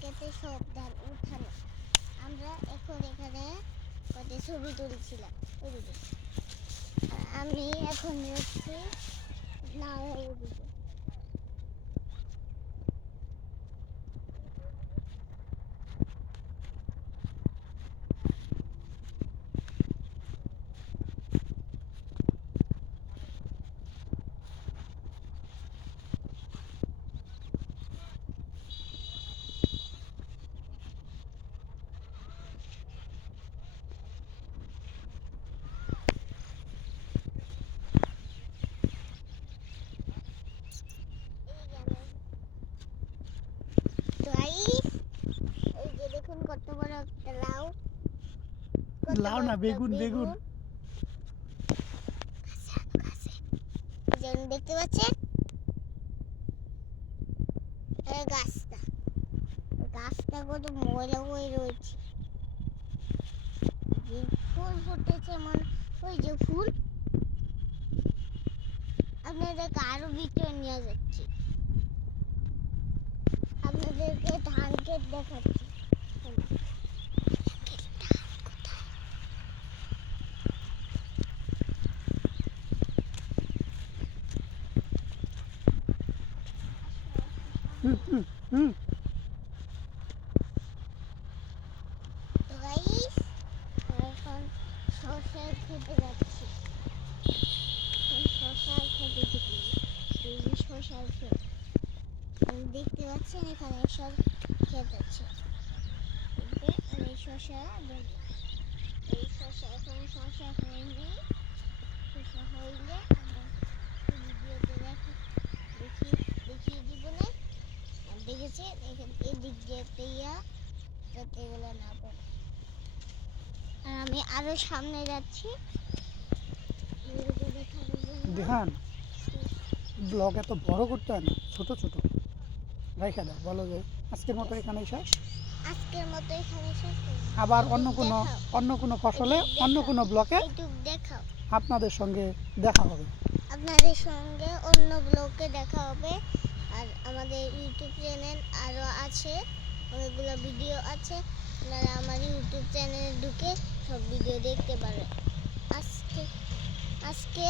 খেতে সব ধান উঠানো। আমরা এখন এখানে কত ছবি তুলছিলাম ওদিকে। আমি এখন যাচ্ছি না ওদিকে। এই যে দেখুন কত বড় একটা লাউ। লাউ না বেগুন বেগুন। দেখতে পাচ্ছেন গাছটা গাছটা কত ময়লা হয়ে রয়েছে। ফুল ফুটেছে মনে ওই যে ফুল। আপনাদেরকে আরো ভিতরে নিয়ে যাচ্ছি, আপনাদেরকে ধান ক্ষেত দেখাচ্ছি। তো গাইস এখন শসার খেতে যাচ্ছি। শসার খেতে যাচ্ছি। শসার ক্ষেত দেখতে পাচ্ছেন এখানে সব ক্ষেত আছে। এই শসা এই শসা এখন শসা হয়নি। শসা হইলে আমরা ভিডিওতে দেখিয়ে দিব না। দেখেছি এদিক দিয়ে যাতে এগুলো না পড়ে। আর আমি আরো সামনে যাচ্ছি দেখান ব্লগ এত বড় করতে হয় না, ছোট ছোট রেখে দাও। বলো যে আজকের মতো এখানে শেষ। আজকের মতো এখানে শেষ। আবার অন্য কোনো ফসলে অন্য কোনো ব্লকে দেখাও আপনাদের সঙ্গে দেখা হবে। আপনাদের সঙ্গে অন্য ব্লগে দেখা হবে। আর আমাদের ইউটিউব চ্যানেল আরও আছে, অনেকগুলো ভিডিও আছে। আপনারা আমার ইউটিউব চ্যানেলে ঢুকে সব ভিডিও দেখতে পারেন। আজকে